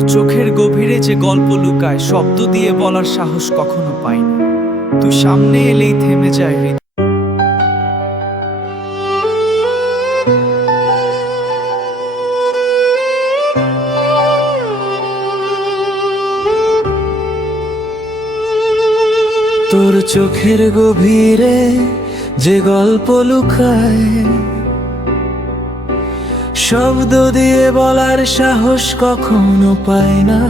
তোর চোখের গভীরে যে গল্প লুকায়, শব্দ দিয়ে বলার সাহস কখনো পাই না। তুই সামনে এলেই থেমে যায় হৃদয়। তোর চোখের গভীরে যে গল্প লুকায়, শব্দ দিয়ে বলার সাহস কখনো পাই না।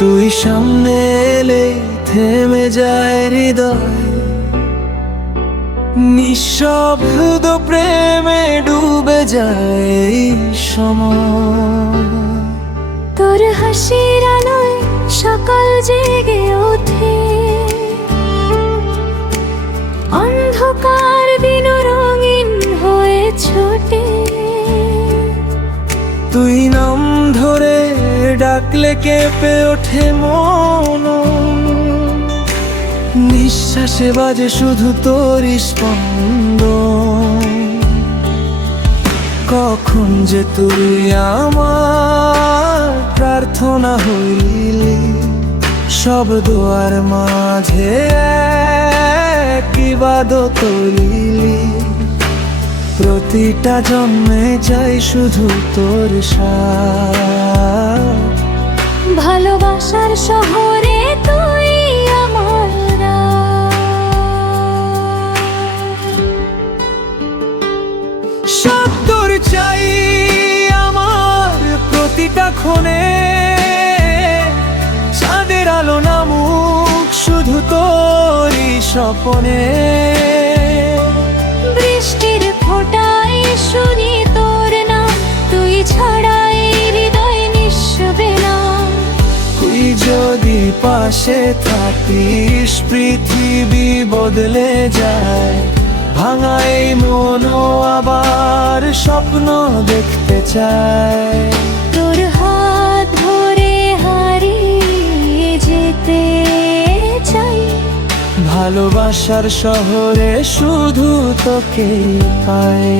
তুই সামনে এলে থেমে যায় হৃদয়, নিঃশব্দ প্রেমে ডুবে যায় এই সময়। তোর হাসির আলোয় সকাল জেগে ওঠে, অন্ধকার দিন রঙিন হয়ে ছোটে। তুই নাম ধরে ডাকলে কেঁপে ওঠে মন, নিঃশ্বাসে বাজে শুধু তোর স্পন্দন। কখন যে তুই আমার প্রার্থনা হইলি, সব দোয়ার মাঝে এক ইবাদত হইলি। প্রতিটা জন্মে চাই শুধু তোর সাথ, ভালোবাসার শহরে তুই আমার সব তোর চাই আমার প্রতিটা ক্ষণে। চাঁদের আলো নামুক শুধু তোরই স্বপনে, বৃষ্টির ফোঁটায় শুনি তোর নাম, তুই ছাড়াই হৃদয় নিঃশবে না। তুই যদি পাশে থাকিস পৃথিবী বদলে যায়। ভাঙা এই মনও আবার স্বপ্ন দেখতে চায়। তোর হাত ধরে হারিয়ে যেতে চাই, ভালোবাসার শহরে শুধু তোকে পাই।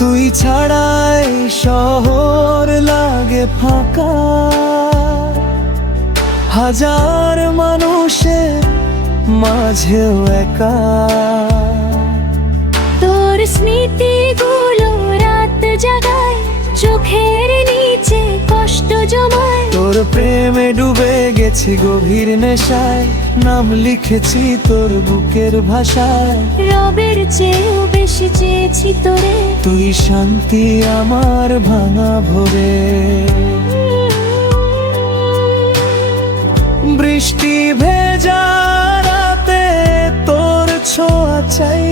তুই ছাড়াই শহর লাগে ফাঁকা, হাজার মানুষের মাঝেও একা। তোর স্মৃতিগুলো রাত জাগায়, চোখের নিচে কষ্ট জমায়। তোর প্রেমে ডুবে গেছি গভীর নেশায়, নাম লিখেছি তোর বুকের ভাষায়। রবের চেয়েও বেশি চেয়েছি তোরে, তুই শান্তি আমার ভাঙা ভরে। বৃষ্টি ভেজা রাতে তোর ছোঁয়া চাই,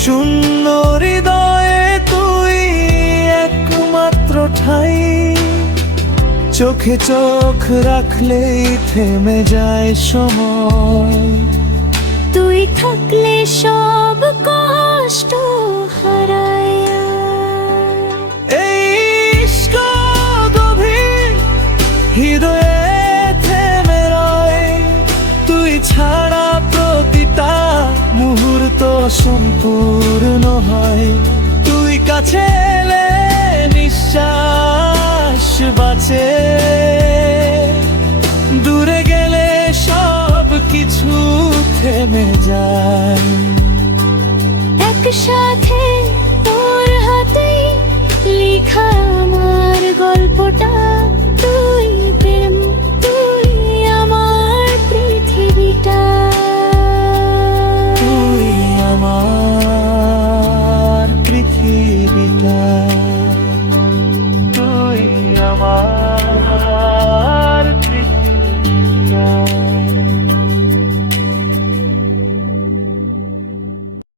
শূন্য হৃদয়ে তুই একমাত্র ঠাই। চোখে চোখ রাখলেই থেমে যায় সময়, তুই থাকলে সব কষ্ট হারায়া। এই ইশক গভীর হৃদয়ে থেমে রয়। তুই ছাড়া প্রতিটা মুহূর্ত সম্পূর্ণ হয়। তুই কাছে এলে